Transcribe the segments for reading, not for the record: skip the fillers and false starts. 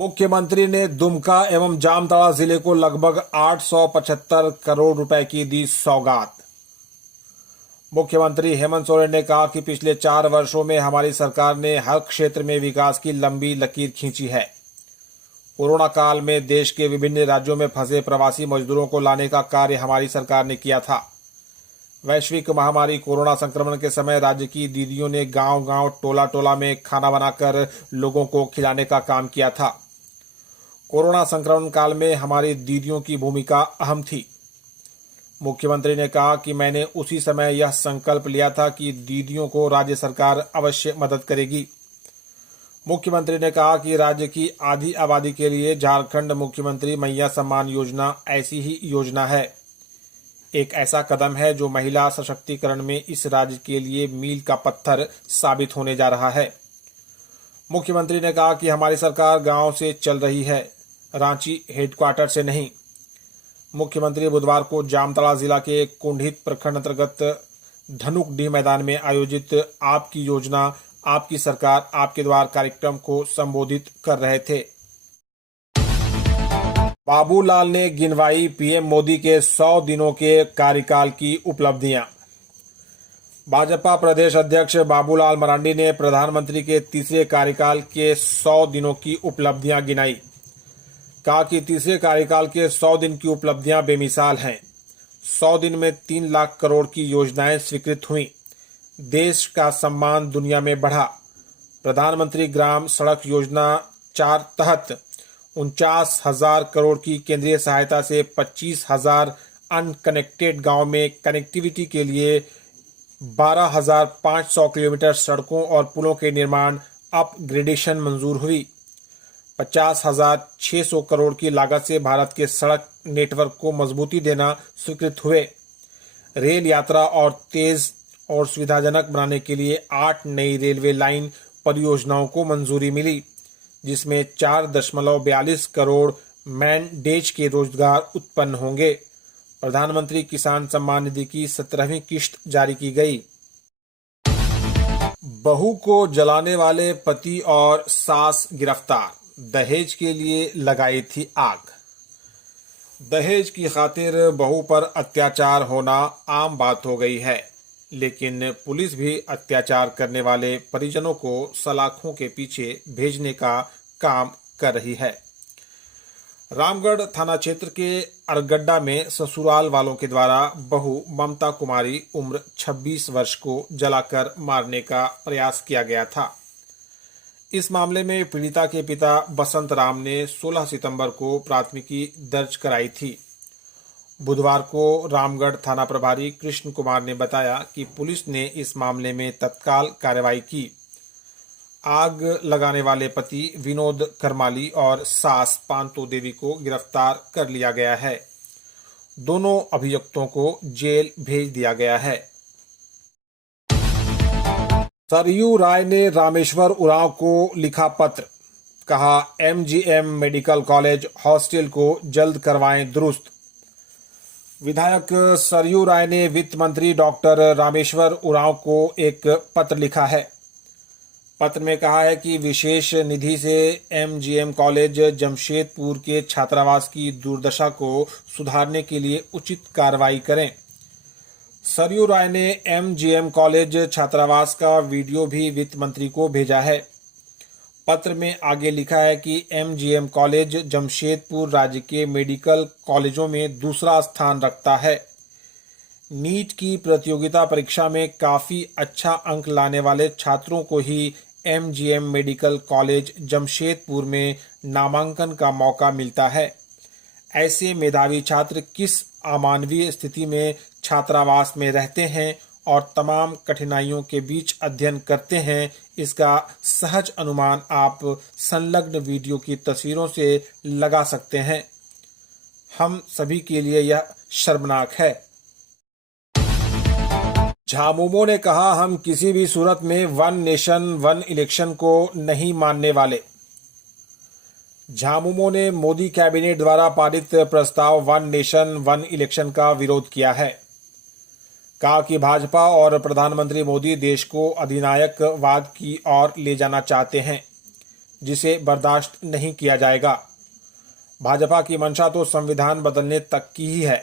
मुख्यमंत्री ने दुमका एवं जामताड़ा जिले को लगभग 875 करोड़ रुपए की दी सौगात। मुख्यमंत्री हेमंत सोरेन ने कहा कि पिछले 4 वर्षों में हमारी सरकार ने हर क्षेत्र में विकास की लंबी लकीर खींची है। कोरोना काल में देश के विभिन्न राज्यों में फंसे प्रवासी मजदूरों को लाने का कार्य हमारी सरकार ने किया था। वैश्विक महामारी कोरोना संक्रमण के समय राज्य की दीदियों ने गांव-गांव, टोला-टोला में खाना बनाकर लोगों को खिलाने का काम किया था। कोरोना संक्रमण काल में हमारी दीदियों की भूमिका अहम थी। मुख्यमंत्री ने कहा कि मैंने उसी समय यह संकल्प लिया था कि दीदियों को राज्य सरकार अवश्य मदद करेगी। मुख्यमंत्री ने कहा कि राज्य की आधी आबादी के लिए झारखंड मुख्यमंत्री मैया सम्मान योजना ऐसी ही योजना है। एक ऐसा कदम है जो महिला सशक्तिकरण में इस राज्य के लिए मील का पत्थर साबित होने जा रहा है। मुख्यमंत्री ने कहा कि हमारी सरकार गांव से चल रही है, रांची हेडक्वार्टर से नहीं। मुख्यमंत्री बुधवार को जामताड़ा जिला के कुंडित प्रखंड अंतर्गत धनुकडीह मैदान में आयोजित आपकी योजना आपकी सरकार आपके द्वार कार्यक्रम को संबोधित कर रहे थे। बाबूलाल ने गिनवाई पीएम मोदी के 100 दिनों के कार्यकाल की उपलब्धियां। भाजपा प्रदेश अध्यक्ष बाबूलाल मरांडी ने प्रधानमंत्री के तीसरे कार्यकाल के 100 दिनों की उपलब्धियां गिनाई। कहा कि तीसरे कार्यकाल के 100 दिन की उपलब्धियां बेमिसाल हैं। 100 दिन में 3 लाख करोड़ की योजनाएं स्वीकृत हुई। देश का सम्मान दुनिया में बढ़ा। प्रधानमंत्री ग्राम सड़क योजना 4 तहत 49,000 करोड़ की केंद्रीय सहायता से 25,000 अनकनेक्टेड गांव में कनेक्टिविटी के लिए 12,500 किलोमीटर सड़कों और पुलों के निर्माण अपग्रेडेशन मंजूर हुई। 50,600 करोड़ की लागत से भारत के सड़क नेटवर्क को मजबूती देना स्वीकृत हुए। रेल यात्रा और तेज और सुविधाजनक बनाने के लिए 8 नई रेलवे लाइन परियोजनाओं को मंजूरी मिली, जिसमें 4.42 करोड़ मैनडेज के रोजगार उत्पन्न होंगे। प्रधानमंत्री किसान सम्मान निधि की 17वीं किश्त जारी की गई। बहू को जलाने वाले पति और सास गिरफ्तार। दहेज के लिए लगाई थी आग। दहेज की खातिर बहू पर अत्याचार होना आम बात हो गई है, लेकिन पुलिस भी अत्याचार करने वाले परिजनों को सलाखों के पीछे भेजने का काम कर रही है। रामगढ़ थाना क्षेत्र के अरगड्डा में ससुराल वालों के द्वारा बहू ममता कुमारी उम्र 26 वर्ष को जलाकर मारने का प्रयास किया गया था। इस मामले में पीड़िता के पिता बसंत राम ने 16 सितंबर को प्राथमिकी दर्ज कराई थी। बुधवार को रामगढ़ थाना प्रभारी कृष्ण कुमार ने बताया कि पुलिस ने इस मामले में तत्काल कार्रवाई की। आग लगाने वाले पति विनोद करमाली और सास पांतो देवी को गिरफ्तार कर लिया गया है। दोनों अभियुक्तों को जेल भेज दिया गया है। सरयू राय ने रामेश्वर उरांव को लिखा पत्र। कहा, एमजीएम मेडिकल कॉलेज हॉस्टल को जल्द करवाएं दुरुस्त। विधायक सरयू राय ने वित्त मंत्री डॉक्टर रामेश्वर उरांव को एक पत्र लिखा है। पत्र में कहा है कि विशेष निधि से एमजीएम कॉलेज जमशेदपुर के छात्रावास की दुर्दशा को सुधारने के लिए उचित कार्रवाई करें। सरयू राय ने एमजीएम कॉलेज छात्रावास का वीडियो भी वित्त मंत्री को भेजा है। पत्र में आगे लिखा है कि एमजीएम कॉलेज जमशेदपुर राज्य के मेडिकल कॉलेजों में दूसरा स्थान रखता है। नीट की प्रतियोगिता परीक्षा में काफी अच्छा अंक लाने वाले छात्रों को ही एमजीएम मेडिकल कॉलेज जमशेदपुर में नामांकन का मौका मिलता है। ऐसे मेधावी छात्र किस अमानवीय स्थिति में छात्रावास में रहते हैं और तमाम कठिनाइयों के बीच अध्ययन करते हैं, इसका सहज अनुमान आप संलग्न वीडियो की तस्वीरों से लगा सकते हैं। हम सभी के लिए यह शर्मनाक है। झामुमो ने कहा, हम किसी भी सूरत में 1 नेशन 1 इलेक्शन को नहीं मानने वाले। झामुमो ने मोदी कैबिनेट द्वारा पारित प्रस्ताव 1 नेशन 1 इलेक्शन का विरोध किया है। कहा कि भाजपा और प्रधानमंत्री मोदी देश को अधिनायकवाद की ओर ले जाना चाहते हैं। जिसे बर्दाश्त नहीं किया जाएगा। भाजपा की मंशा तो संविधान बदलने तक की ही है।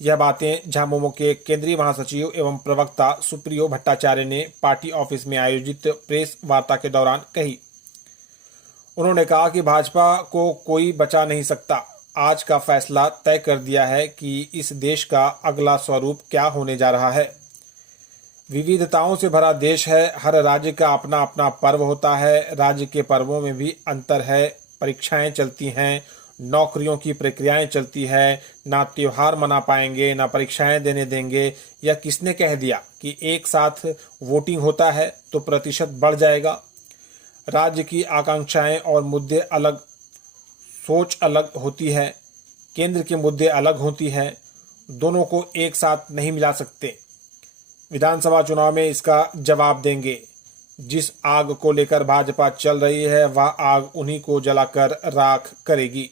यह बातें झामुमो के केंद्रीय महासचिव एवं प्रवक्ता सुप्रियो भट्टाचार्य ने पार्टी ऑफिस में आयोजित प्रेस वार्ता के दौरान कही। उन्होंने कहा कि भाजपा को कोई बचा नहीं सकता। आज का फैसला तय कर दिया है कि इस देश का अगला स्वरूप क्या होने जा रहा है। विविधताओं से भरा देश है। हर राज्य का अपना अपना पर्व होता है। राज्य के पर्वों में भी अंतर है। परीक्षाएं चलती हैं, नौकरियों की प्रक्रियाएं चलती है। ना त्योहार मना पाएंगे, ना परीक्षाएं देने देंगे। यह किसने कह दिया कि एक साथ वोटिंग होता है तो प्रतिशत बढ़ जाएगा। राज्य की आकांक्षाएं और मुद्दे अलग, सोच अलग होती है। केंद्र के मुद्दे अलग होती है। दोनों को एक साथ नहीं मिला सकते। विधानसभा चुनाव में इसका जवाब देंगे। जिस आग को लेकर भाजपा चल रही है वह आग उन्हीं को जलाकर राख करेगी।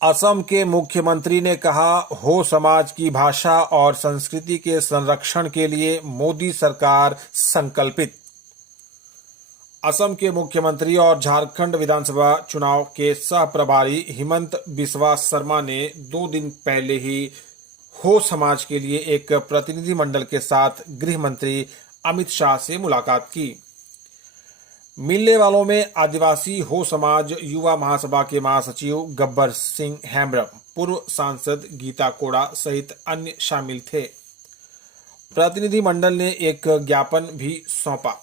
असम के मुख्यमंत्री ने कहा, हो समाज की भाषा और संस्कृति के संरक्षण के लिए मोदी सरकार संकल्पित। असम के मुख्यमंत्री और झारखंड विधानसभा चुनाव के सह प्रभारी हिमंत बिस्वा शर्मा ने 2 दिन पहले ही हो समाज के लिए एक प्रतिनिधि मंडल के साथ गृह मंत्री अमित शाह से मुलाकात की। मिलने वालों में आदिवासी हो समाज युवा महासभा के महासचिव गब्बर सिंह हेम्ब्रम, पूर्व सांसद गीता कोड़ा सहित अन्य शामिल थे। प्रतिनिधि मंडल ने एक ज्ञापन भी सौंपा।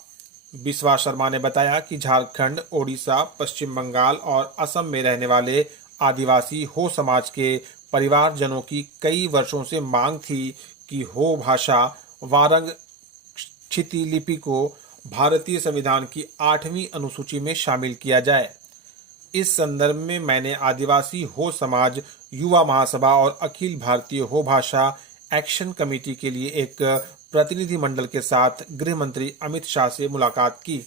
बिस्वा शर्मा ने बताया कि झारखंड, ओडिशा, पश्चिम बंगाल और असम में रहने वाले आदिवासी हो समाज के परिवारजनों की कई वर्षों से मांग थी कि हो भाषा वारंग क्षिति लिपि को भारतीय संविधान की 8वीं अनुसूची में शामिल किया जाए। इस संदर्भ में मैंने आदिवासी हो समाज युवा महासभा और अखिल भारतीय हो भाषा एक्शन कमेटी के लिए एक प्रतिनिधि मंडल के साथ गृह मंत्री अमित शाह से मुलाकात की।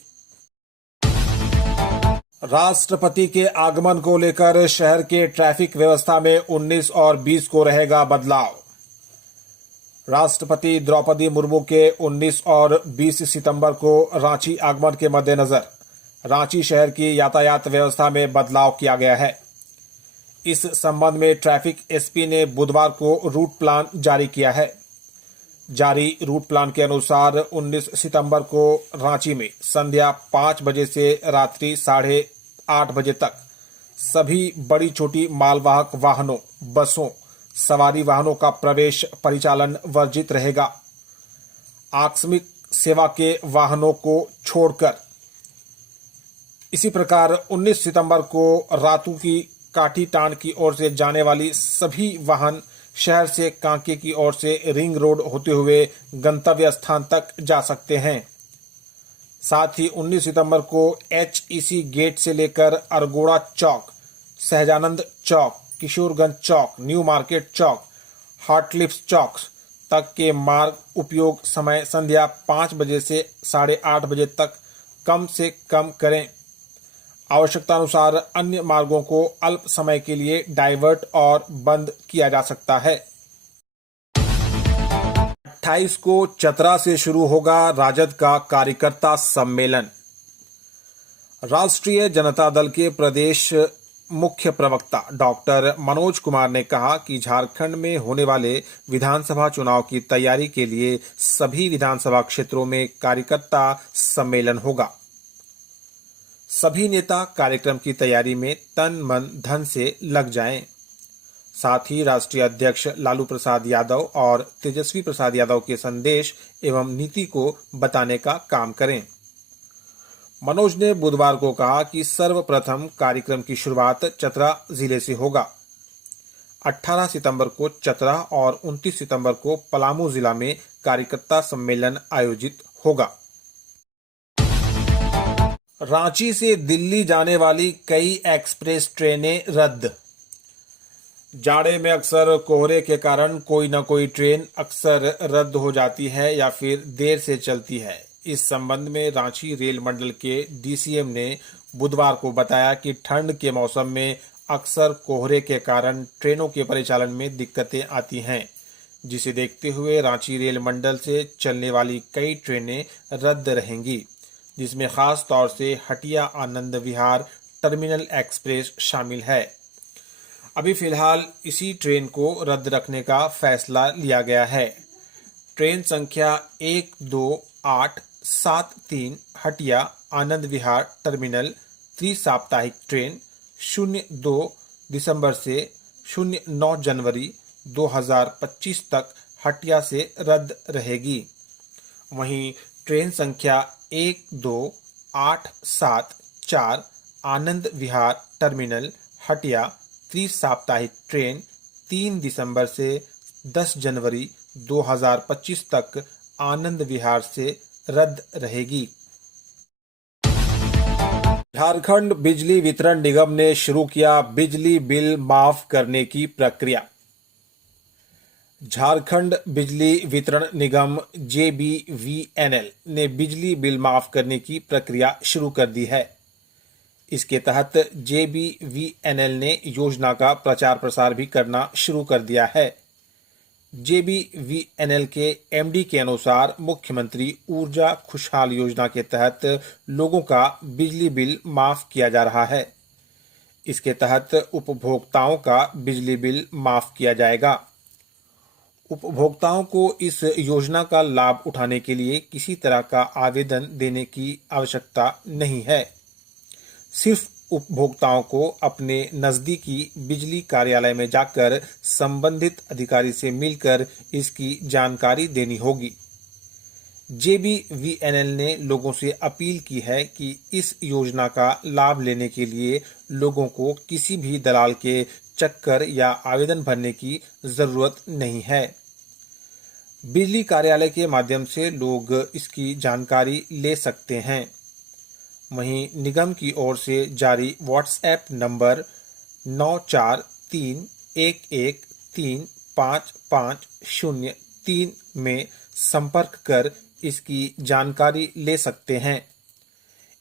राष्ट्रपति के आगमन को लेकर शहर के ट्रैफिक व्यवस्था में 19 और 20 को रहेगा बदलाव। राष्ट्रपति द्रौपदी मुर्मू के 19 और 20 सितंबर को रांची आगमन के मद्देनजर रांची शहर की यातायात व्यवस्था में बदलाव किया गया है। इस संबंध में ट्रैफिक एसपी ने बुधवार को रूट प्लान जारी किया है। जारी रूट प्लान के अनुसार 19 सितंबर को रांची में संध्या 5 बजे से रात्रि 8:30 बजे तक सभी बड़ी छोटी मालवाहक वाहनों, बसों, सवारी वाहनों का प्रवेश परिचालन वर्जित रहेगा। आकस्मिक सेवा के वाहनों को छोड़कर इसी प्रकार 19 सितंबर को रातू की काठीटान की ओर से जाने वाली सभी वाहन शहर से कांके की ओर से रिंग रोड होते हुए गंतव्य स्थान तक जा सकते हैं। साथ ही 19 सितंबर को HEC गेट से लेकर अरगोड़ा चौक, सहजानंद चौक, किशोरगंज चौक, न्यू मार्केट चौक, हार्टलिप्स चौक तक के मार्ग उपयोग समय संध्या 5 बजे से 8:30 बजे तक कम से कम करें। आवश्यकतानुसार अन्य मार्गों को अल्प समय के लिए डाइवर्ट और बंद किया जा सकता है। 28 को चतरा से शुरू होगा राजद का कार्यकर्ता सम्मेलन। राष्ट्रीय जनता दल के प्रदेश मुख्य प्रवक्ता डॉक्टर मनोज कुमार ने कहा कि झारखंड में होने वाले विधानसभा चुनाव की तैयारी के लिए सभी विधानसभा क्षेत्रों में कार्यकर्ता सम्मेलन होगा। सभी नेता कार्यक्रम की तैयारी में तन मन धन से लग जाएं। साथ ही राष्ट्रीय अध्यक्ष लालू प्रसाद यादव और तेजस्वी प्रसाद यादव के संदेश एवं नीति को बताने का काम करें। मनोज ने बुधवार को कहा कि सर्वप्रथम कार्यक्रम की शुरुआत चतरा जिले से होगा। 18 सितंबर को चतरा और 29 सितंबर को पलामू जिला में कार्यकर्ता सम्मेलन आयोजित होगा। रांची से दिल्ली जाने वाली कई एक्सप्रेस ट्रेनें रद्द। जाड़े में अक्सर कोहरे के कारण कोई न कोई ट्रेन अक्सर रद्द हो जाती है या फिर देर से चलती है। इस संबंध में रांची रेल मंडल के डीसीएम ने बुधवार को बताया कि ठंड के मौसम में अक्सर कोहरे के कारण ट्रेनों के परिचालन में दिक्कतें आती हैं, जिसे देखते हुए रांची रेल मंडल से चलने वाली कई ट्रेनें रद्द रहेंगी। जिसमें खास तौर से हटिया आनंद विहार टर्मिनल एक्सप्रेस शामिल है। अभी फिलहाल इसी ट्रेन को रद्द रखने का फैसला लिया गया है। ट्रेन संख्या 12873 हटिया आनंद विहार टर्मिनल त्रि-साप्ताहिक ट्रेन 02 दिसंबर से 09 जनवरी 2025 तक हटिया से रद्द रहेगी। वहीं ट्रेन संख्या 12874 आनंद विहार टर्मिनल हटिया त्रि-साप्ताहिक ट्रेन 3 दिसंबर से 10 जनवरी 2025 तक आनंद विहार से रद्द रहेगी। झारखंड बिजली वितरण निगम ने शुरू किया बिजली बिल माफ करने की प्रक्रिया। झारखंड बिजली वितरण निगम JBVNL ने बिजली बिल माफ करने की प्रक्रिया शुरू कर दी है। इसके तहत JBVNL ने योजना का प्रचार प्रसार भी करना शुरू कर दिया है। JBVNL के MD के अनुसार मुख्यमंत्री ऊर्जा खुशहाल योजना के तहत लोगों का बिजली बिल माफ किया जा रहा है। इसके तहत उपभोक्ताओं का बिजली बिल माफ किया जाएगा। उपभोक्ताओं को इस योजना का लाभ उठाने के लिए किसी तरह का आवेदन देने की आवश्यकता नहीं है। सिर्फ उपभोक्ताओं को अपने नजदीकी बिजली कार्यालय में जाकर संबंधित अधिकारी से मिलकर इसकी जानकारी देनी होगी। JBVNL ने लोगों से अपील की है कि इस योजना का लाभ लेने के लिए लोगों को किसी भी दलाल के चक्कर या आवेदन भरने की जरूरत नहीं है। बिजली कार्यालय के माध्यम से लोग इसकी जानकारी ले सकते हैं। वहीं निगम की ओर से जारी व्हाट्सएप नंबर 9431135503 में संपर्क कर इसकी जानकारी ले सकते हैं।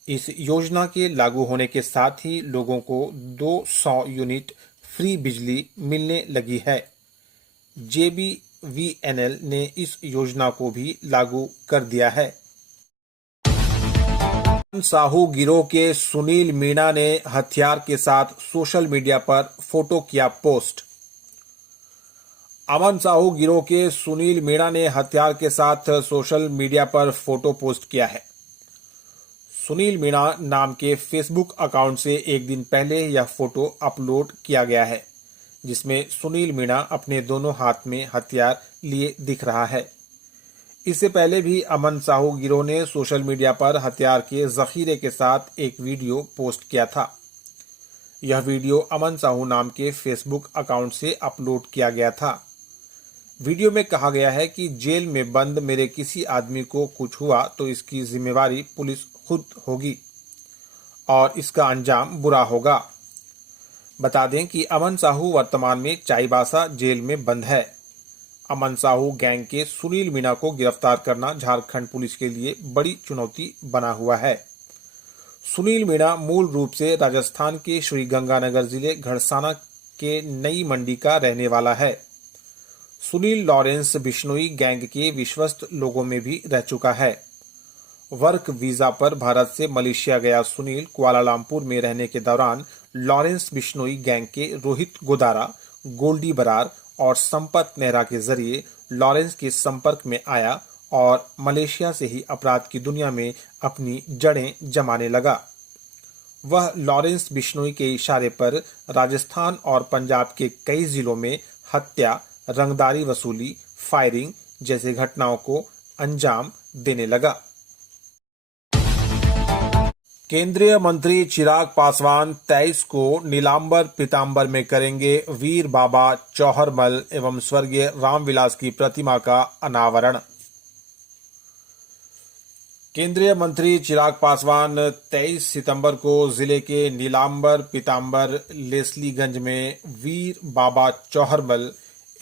इस योजना के लागू होने के साथ ही लोगों को 200 यूनिट फ्री बिजली मिलने लगी है। JBVNL ने इस योजना को भी लागू कर दिया है। साहू गिरोह के सुनील मीणा ने हथियार के साथ सोशल मीडिया पर फोटो किया पोस्ट। अमन साहू गिरोह के सुनील मीणा ने हथियार के साथ सोशल मीडिया पर फोटो पोस्ट किया है। सुनील मीणा नाम के फेसबुक अकाउंट से एक दिन पहले यह फोटो अपलोड किया गया है, जिसमें सुनील मीणा अपने दोनों हाथ में हथियार लिए दिख रहा है। इससे पहले भी अमन साहू गिरोह ने सोशल मीडिया पर हथियार के जखीरे के साथ एक वीडियो पोस्ट किया था। यह वीडियो अमन साहू नाम के फेसबुक अकाउंट से अपलोड किया गया था। वीडियो में कहा गया है कि जेल में बंद मेरे किसी आदमी को कुछ हुआ तो इसकी जिम्मेवारी पुलिस खुद होगी और इसका अंजाम बुरा होगा। बता दें कि अमन साहू वर्तमान में चाईबासा जेल में बंद है। अमन साहू गैंग के सुनील मीणा को गिरफ्तार करना झारखंड पुलिस के लिए बड़ी चुनौती बना हुआ है। सुनील मीणा मूल रूप से राजस्थान के श्रीगंगानगर जिले घड़साना के नई मंडी का रहने वाला है। सुनील लॉरेंस बिश्नोई गैंग के विश्वस्त लोगों में भी रह चुका है। वर्क वीजा पर भारत से मलेशिया गया सुनील कुआलालंपुर में रहने के दौरान लॉरेंस बिश्नोई गैंग के रोहित गोदारा, गोल्डी बरार और संपत नेहरा के जरिए लॉरेंस के संपर्क में आया और मलेशिया से ही अपराध की दुनिया में अपनी जड़ें जमाने लगा। वह लॉरेंस बिश्नोई के इशारे पर राजस्थान और पंजाब के कई जिलों में हत्या, रंगदारी वसूली, फायरिंग जैसे घटनाओं को अंजाम देने लगा। केंद्रीय मंत्री चिराग पासवान 23 को नीलांबर पीतांबर में करेंगे वीर बाबा चौहरमल एवं स्वर्गीय रामविलास की प्रतिमा का अनावरण। केंद्रीय मंत्री चिराग पासवान 23 सितंबर को जिले के नीलांबर पीतांबर लेस्लीगंज में वीर बाबा चौहरमल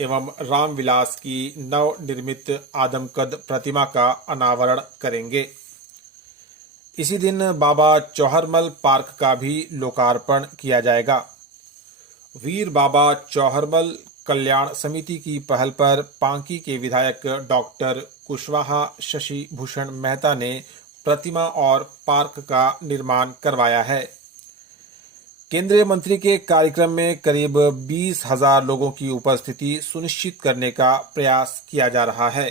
एवं रामविलास की नवनिर्मित आदमकद प्रतिमा का अनावरण करेंगे। इसी दिन बाबा चौहरमल पार्क का भी लोकार्पण किया जाएगा। वीर बाबा चौहरमल कल्याण समिति की पहल पर पांकी के विधायक डॉक्टर कुशवाहा शशि भूषण मेहता ने प्रतिमा और पार्क का निर्माण करवाया है। केंद्रीय मंत्री के कार्यक्रम में करीब 20,000 लोगों की उपस्थिति सुनिश्चित करने का प्रयास किया जा रहा है।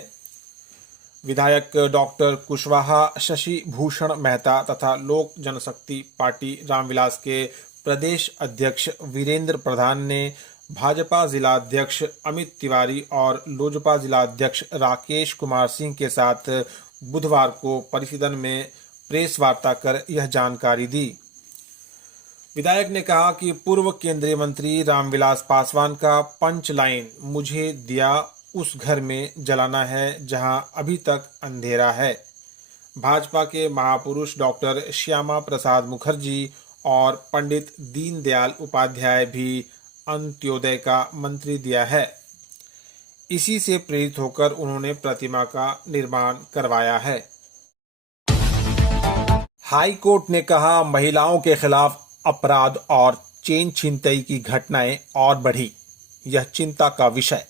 विधायक डॉक्टर कुशवाहा, शशि भूषण मेहता तथा लोक जनशक्ति पार्टी रामविलास के प्रदेश अध्यक्ष वीरेंद्र प्रधान ने भाजपा जिलाध्यक्ष अमित तिवारी और लोजपा जिलाध्यक्ष राकेश कुमार सिंह के साथ बुधवार को परिसदन में प्रेस वार्ता कर यह जानकारी दी। विधायक ने कहा कि पूर्व केंद्रीय मंत्री रामविलास पासवान का पंच लाइन मुझे दिया उस घर में जलाना है जहां अभी तक अंधेरा है। भाजपा के महापुरुष डॉक्टर श्यामा प्रसाद मुखर्जी और पंडित दीनदयाल उपाध्याय भी अंत्योदय का मंत्री दिया है। इसी से प्रेरित होकर उन्होंने प्रतिमा का निर्माण करवाया है। हाई कोर्ट ने कहा, महिलाओं के खिलाफ अपराध और चेन छिनतई की घटनाएं और बढ़ी, यह चिंता का विषय।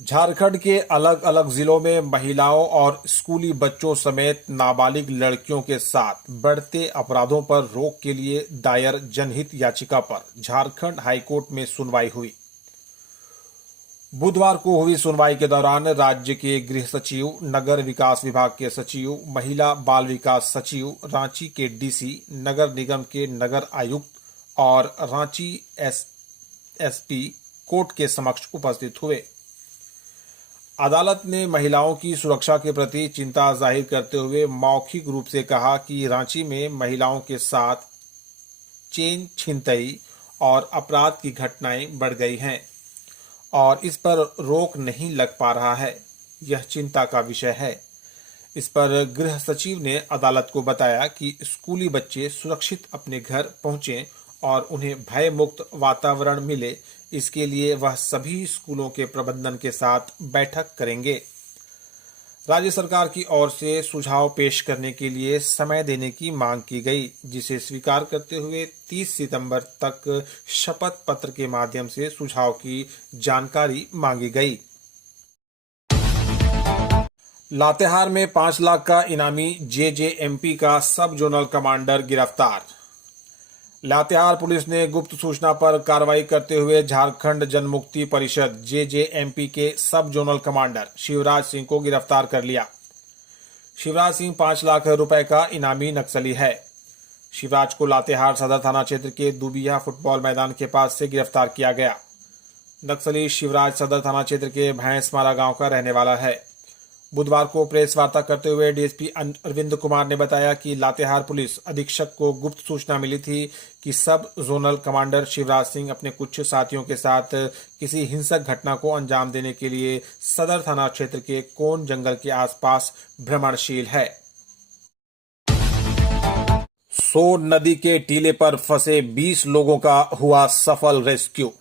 झारखंड के अलग अलग जिलों में महिलाओं और स्कूली बच्चों समेत नाबालिग लड़कियों के साथ बढ़ते अपराधों पर रोक के लिए दायर जनहित याचिका पर झारखंड हाईकोर्ट में सुनवाई हुई। बुधवार को हुई सुनवाई के दौरान राज्य के गृह सचिव, नगर विकास विभाग के सचिव, महिला बाल विकास सचिव, रांची के डीसी, नगर निगम के नगर आयुक्त और रांची एसपी कोर्ट के समक्ष उपस्थित हुए। अदालत ने महिलाओं की सुरक्षा के प्रति चिंता जाहिर करते हुए मौखिक रूप से कहा कि रांची में महिलाओं के साथ चेन छिनतई और अपराध की घटनाएं बढ़ गई हैं और इस पर रोक नहीं लग पा रहा है, यह चिंता का विषय है। इस पर गृह सचिव ने अदालत को बताया कि स्कूली बच्चे सुरक्षित अपने घर पहुंचें और उन्हें भय मुक्त वातावरण मिले, इसके लिए वह सभी स्कूलों के प्रबंधन के साथ बैठक करेंगे। राज्य सरकार की ओर से सुझाव पेश करने के लिए समय देने की मांग की गई, जिसे स्वीकार करते हुए 30 सितंबर तक शपथ पत्र के माध्यम से सुझाव की जानकारी मांगी गई। लातेहार में 5 लाख का इनामी जेजेएमपी का सब जोनल कमांडर गिरफ्तार। लातेहार पुलिस ने गुप्त सूचना पर कार्रवाई करते हुए झारखंड जनमुक्ति परिषद जेजेएमपी के सब जोनल कमांडर शिवराज सिंह को गिरफ्तार कर लिया। शिवराज सिंह 5 लाख रुपए का इनामी नक्सली है। शिवराज को लातेहार सदर थाना क्षेत्र के दुबिया फुटबॉल मैदान के पास से गिरफ्तार किया गया। नक्सली शिवराज सदर थाना क्षेत्र के भैंसमारा गांव का रहने वाला है। बुधवार को प्रेस वार्ता करते हुए डीएसपी अरविंद कुमार ने बताया कि लातेहार पुलिस अधीक्षक को गुप्त सूचना मिली थी कि सब जोनल कमांडर शिवराज सिंह अपने कुछ साथियों के साथ किसी हिंसक घटना को अंजाम देने के लिए सदर थाना क्षेत्र के कोन जंगल के आसपास भ्रमणशील है। सोन नदी के टीले पर फंसे 20 लोगों का हुआ सफल रेस्क्यू।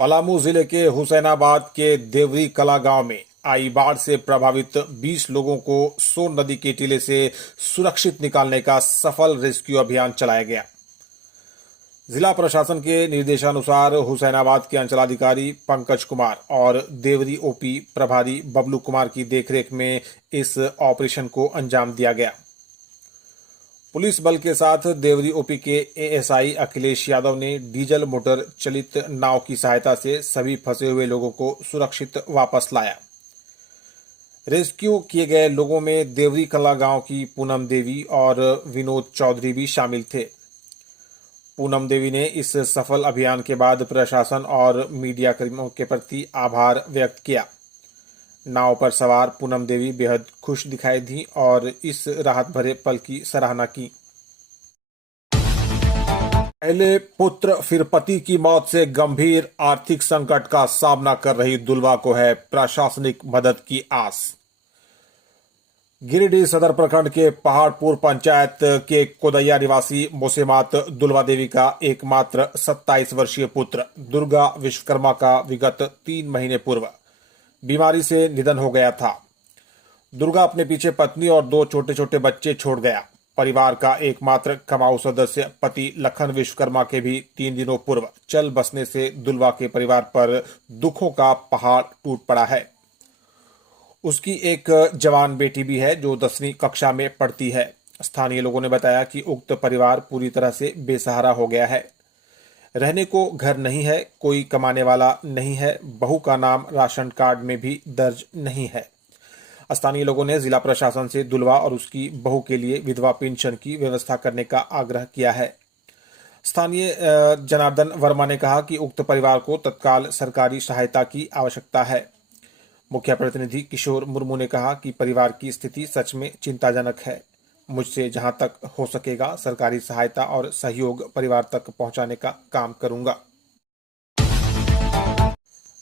पलामू जिले के हुसैनाबाद के देवरी कला गांव में आई बाढ़ से प्रभावित 20 लोगों को सोन नदी के टीले से सुरक्षित निकालने का सफल रेस्क्यू अभियान चलाया गया। जिला प्रशासन के निर्देशानुसार हुसैनाबाद के अंचलाधिकारी पंकज कुमार और देवरी ओपी प्रभारी बबलू कुमार की देखरेख में इस ऑपरेशन को अंजाम दिया गया। पुलिस बल के साथ देवरी ओपी के एएसआई अखिलेश यादव ने डीजल मोटर चलित नाव की सहायता से सभी फंसे हुए लोगों को सुरक्षित वापस लाया। रेस्क्यू किए गए लोगों में देवरी कला गांव की पूनम देवी और विनोद चौधरी भी शामिल थे। पूनम देवी ने इस सफल अभियान के बाद प्रशासन और मीडिया कर्मियों के प्रति आभार व्यक्त किया। नाव पर सवार पूनम देवी बेहद खुश दिखाई दी और इस राहत भरे पल की सराहना की। पहले पुत्र फिर पति की मौत से गंभीर आर्थिक संकट का सामना कर रही दुल्वा को है प्रशासनिक मदद की आस। गिरिडीह सदर प्रखंड के पहाड़पुर पंचायत के कोदैया निवासी मोसेमात दुल्वा देवी का एकमात्र 27 वर्षीय पुत्र दुर्गा विश्वकर्मा का विगत 3 महीने पूर्व बीमारी से निधन हो गया था। दुर्गा अपने पीछे पत्नी और 2 छोटे छोटे बच्चे छोड़ गया। परिवार का एकमात्र कमाऊ सदस्य पति लखन विश्वकर्मा के भी 3 दिनों पूर्व चल बसने से दुल्वा के परिवार पर दुखों का पहाड़ टूट पड़ा है। उसकी एक जवान बेटी भी है जो 10वीं कक्षा में पढ़ती है। स्थानीय लोगों ने बताया कि उक्त परिवार पूरी तरह से बेसहारा हो गया है। रहने को घर नहीं है, कोई कमाने वाला नहीं है, बहू का नाम राशन कार्ड में भी दर्ज नहीं है। स्थानीय लोगों ने जिला प्रशासन से दुल्हा और उसकी बहू के लिए विधवा पेंशन की व्यवस्था करने का आग्रह किया है। स्थानीय जनार्दन वर्मा ने कहा कि उक्त परिवार को तत्काल सरकारी सहायता की आवश्यकता है। मुख्य प्रतिनिधि किशोर मुर्मू ने कहा कि परिवार की स्थिति सच में चिंताजनक है। मुझसे जहां तक हो सकेगा सरकारी सहायता और सहयोग परिवार तक पहुंचाने का काम करूंगा।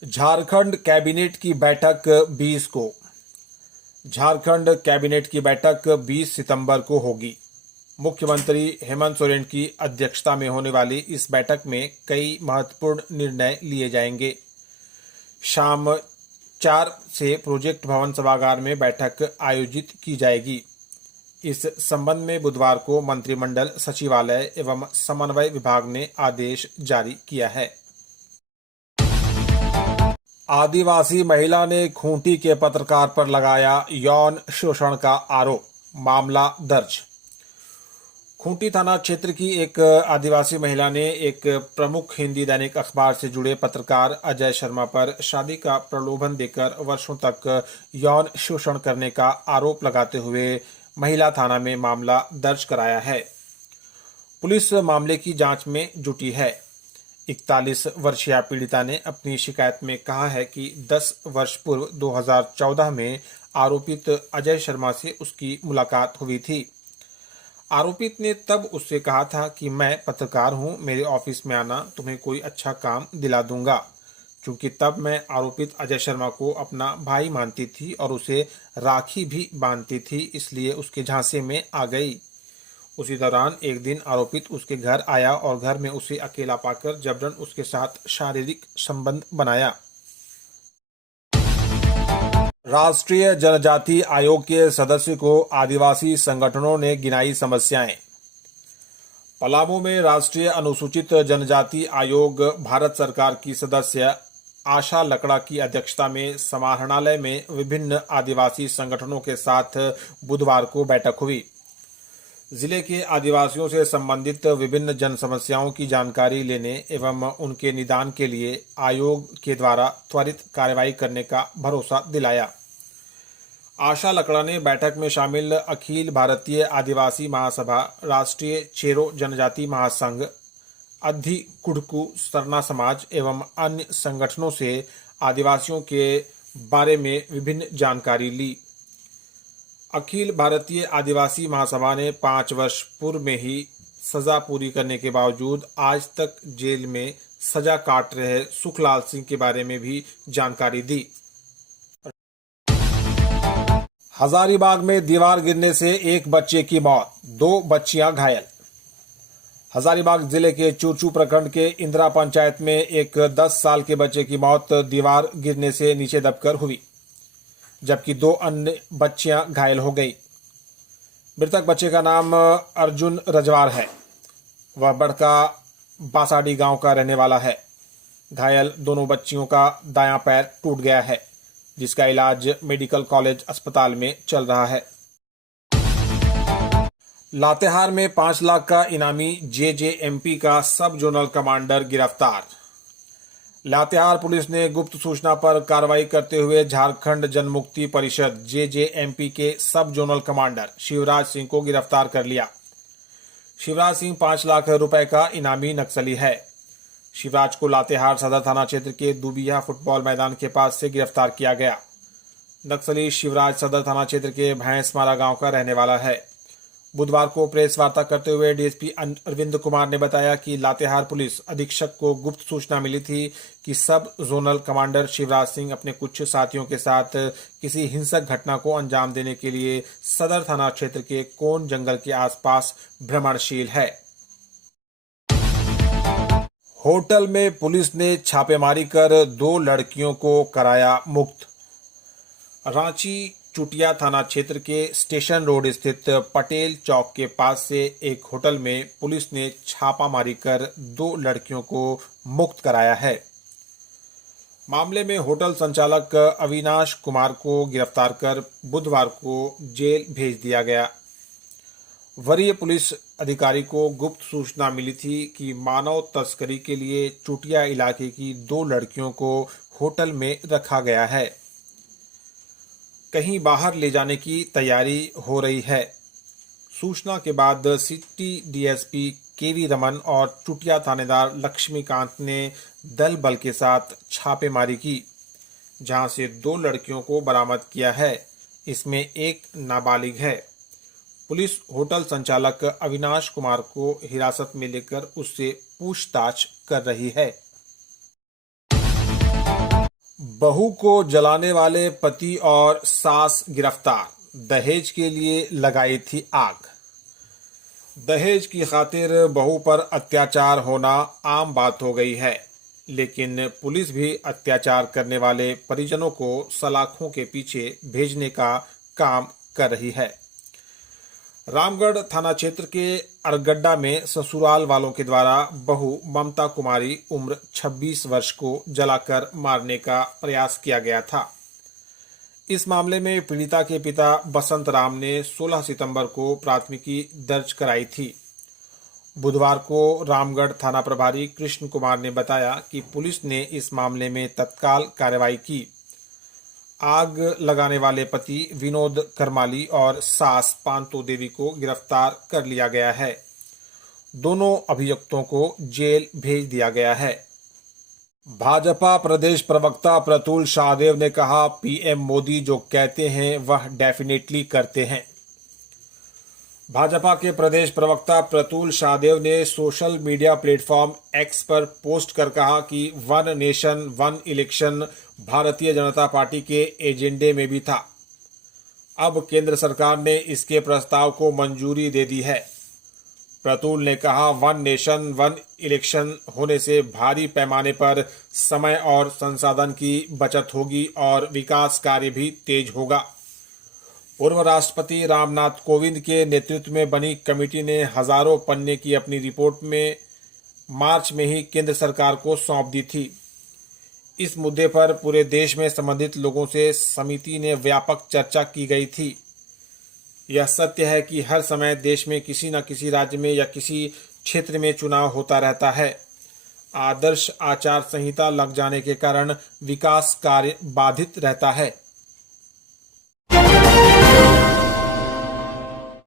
झारखंड कैबिनेट की बैठक 20 को। झारखंड कैबिनेट की बैठक 20 सितंबर को होगी। मुख्यमंत्री हेमंत सोरेन की अध्यक्षता में होने वाली इस बैठक में कई महत्वपूर्ण निर्णय लिए जाएंगे। शाम 4 से प्रोजेक्ट भवन सभागार में बैठक आयोजित की जाएगी। इस संबंध में बुधवार को मंत्रिमंडल सचिवालय एवं समन्वय विभाग ने आदेश जारी किया है। आदिवासी महिला ने खूंटी के पत्रकार पर लगाया यौन शोषण का आरोप, मामला दर्ज। खूंटी थाना क्षेत्र की एक आदिवासी महिला ने एक प्रमुख हिंदी दैनिक अखबार से जुड़े पत्रकार अजय शर्मा पर शादी का प्रलोभन देकर वर्षों तक यौन शोषण करने का आरोप लगाते हुए महिला थाना में मामला दर्ज कराया है। पुलिस मामले की जांच में जुटी है। 41 वर्षीय पीड़िता ने अपनी शिकायत में कहा है कि 10 वर्ष पूर्व 2014 में आरोपित अजय शर्मा से उसकी मुलाकात हुई थी। आरोपित ने तब उससे कहा था कि मैं पत्रकार हूं, मेरे ऑफिस में आना, तुम्हें कोई अच्छा काम दिला दूंगा। क्योंकि तब मैं आरोपित अजय शर्मा को अपना भाई मानती थी और उसे राखी भी बांधती थी, इसलिए उसके झांसे में आ गई। उसी दौरान एक दिन आरोपित उसके घर आया और घर में उसे अकेला पाकर जबरन उसके साथ शारीरिक संबंध बनाया। राष्ट्रीय जनजाति आयोग के सदस्य को आदिवासी संगठनों ने गिनाई समस्याएं। पलामू में राष्ट्रीय अनुसूचित जनजाति आयोग भारत सरकार की सदस्य आशा लकड़ा की अध्यक्षता में समाहरणालय में विभिन्न आदिवासी संगठनों के साथ बुधवार को बैठक हुई। जिले के आदिवासियों से संबंधित विभिन्न जन समस्याओं की जानकारी लेने एवं उनके निदान के लिए आयोग के द्वारा त्वरित कार्रवाई करने का भरोसा दिलाया। आशा लकड़ा ने बैठक में शामिल अखिल भारतीय आदिवासी महासभा, राष्ट्रीय चेरो जनजाति महासंघ, अद्धि कुडकू सरना समाज एवं अन्य संगठनों से आदिवासियों के बारे में विभिन्न जानकारी ली। अखिल भारतीय आदिवासी महासभा ने 5 वर्ष पूर्व में ही सजा पूरी करने के बावजूद आज तक जेल में सजा काट रहे सुखलाल सिंह के बारे में भी जानकारी दी। हजारीबाग में दीवार गिरने से एक बच्चे की मौत, 2 बच्चियां घायल। हजारीबाग जिले के चूचू प्रखंड के इंदिरा पंचायत में एक 10 साल के बच्चे की मौत दीवार गिरने से नीचे दबकर हुई, जबकि 2 अन्य बच्चियां घायल हो गई। मृतक बच्चे का नाम अर्जुन रजवार है। वह बड़का बासाडी गांव का रहने वाला है। घायल दोनों बच्चियों का दायां पैर टूट गया है, जिसका इलाज मेडिकल कॉलेज अस्पताल में चल रहा है। लातेहार में 5 लाख का इनामी जेजेएमपी का सब जोनल कमांडर गिरफ्तार। लातेहार पुलिस ने गुप्त सूचना पर कार्रवाई करते हुए झारखंड जनमुक्ति परिषद जेजेएमपी के सब जोनल कमांडर शिवराज सिंह को गिरफ्तार कर लिया। शिवराज सिंह 5 लाख रुपए का इनामी नक्सली है। शिवराज को लातेहार सदर थाना क्षेत्र के दुबिया फुटबॉल मैदान के पास से गिरफ्तार किया गया। नक्सली शिवराज सदर थाना क्षेत्र के भैंसमारा गांव का रहने वाला है। बुधवार को प्रेस वार्ता करते हुए डीएसपी अरविंद कुमार ने बताया कि लातेहार पुलिस अधीक्षक को गुप्त सूचना मिली थी कि सब जोनल कमांडर शिवराज सिंह अपने कुछ साथियों के साथ किसी हिंसक घटना को अंजाम देने के लिए सदर थाना क्षेत्र के कोन जंगल के आसपास भ्रमणशील है। होटल में पुलिस ने छापेमारी कर 2 लड़कियों को कराया मुक्त। रांची चुटिया थाना क्षेत्र के स्टेशन रोड स्थित पटेल चौक के पास से एक होटल में पुलिस ने छापामारी कर 2 लड़कियों को मुक्त कराया है। मामले में होटल संचालक अविनाश कुमार को गिरफ्तार कर बुधवार को जेल भेज दिया गया। वरीय पुलिस अधिकारी को गुप्त सूचना मिली थी कि मानव तस्करी के लिए चुटिया इलाके की 2 लड़कियों को होटल में रखा गया है। कहीं बाहर ले जाने की तैयारी हो रही है। सूचना के बाद सिटी डीएसपी केवी रमन और चुटिया थानेदार लक्ष्मीकांत ने दल बल के साथ छापेमारी की, जहां से 2 लड़कियों को बरामद किया है। इसमें एक नाबालिग है। पुलिस होटल संचालक अविनाश कुमार को हिरासत में लेकर उससे पूछताछ कर रही है। बहू को जलाने वाले पति और सास गिरफ्तार, दहेज के लिए लगाई थी आग। दहेज की खातिर बहू पर अत्याचार होना आम बात हो गई है, लेकिन पुलिस भी अत्याचार करने वाले परिजनों को सलाखों के पीछे भेजने का काम कर रही है। रामगढ़ थाना क्षेत्र के अरगड्डा में ससुराल वालों के द्वारा बहू ममता कुमारी उम्र 26 वर्ष को जलाकर मारने का प्रयास किया गया था। इस मामले में पीड़िता के पिता बसंत राम ने 16 सितंबर को प्राथमिकी दर्ज कराई थी। बुधवार को रामगढ़ थाना प्रभारी कृष्ण कुमार ने बताया कि पुलिस ने इस मामले में तत्काल कार्रवाई की। आग लगाने वाले पति विनोद करमाली और सास पांतो देवी को गिरफ्तार कर लिया गया है। दोनों अभियुक्तों को जेल भेज दिया गया है। भाजपा प्रदेश प्रवक्ता प्रतुल शाहदेव ने कहा, पीएम मोदी जो कहते हैं वह डेफिनेटली करते हैं। भाजपा के प्रदेश प्रवक्ता प्रतुल शाहदेव ने सोशल मीडिया प्लेटफॉर्म एक्स पर पोस्ट कर कहा कि one nation one election Bharatiya Janata party के एजेंडे में भी था। अब केंद्र सरकार ने इसके प्रस्ताव को मंजूरी दे दी है। प्रतुल ने कहा, वन नेशन वन इलेक्शन होने से भारी पैमाने पर समय और संसाधन की बचत होगी और विकास कार्य भी तेज होगा। पूर्व राष्ट्रपति रामनाथ कोविंद के नेतृत्व में बनी कमेटी ने हजारों पन्ने की अपनी रिपोर्ट में मार्च में ही केंद्र सरकार को सौंप दी थी। इस मुद्दे पर पूरे देश में संबंधित लोगों से समिति ने व्यापक चर्चा की गई थी। यह सत्य है कि हर समय देश में किसी न किसी राज्य में या किसी क्षेत्र में चुनाव होता रहता है। आदर्श आचार संहिता लग जाने के कारण विकास कार्य बाधित रहता है।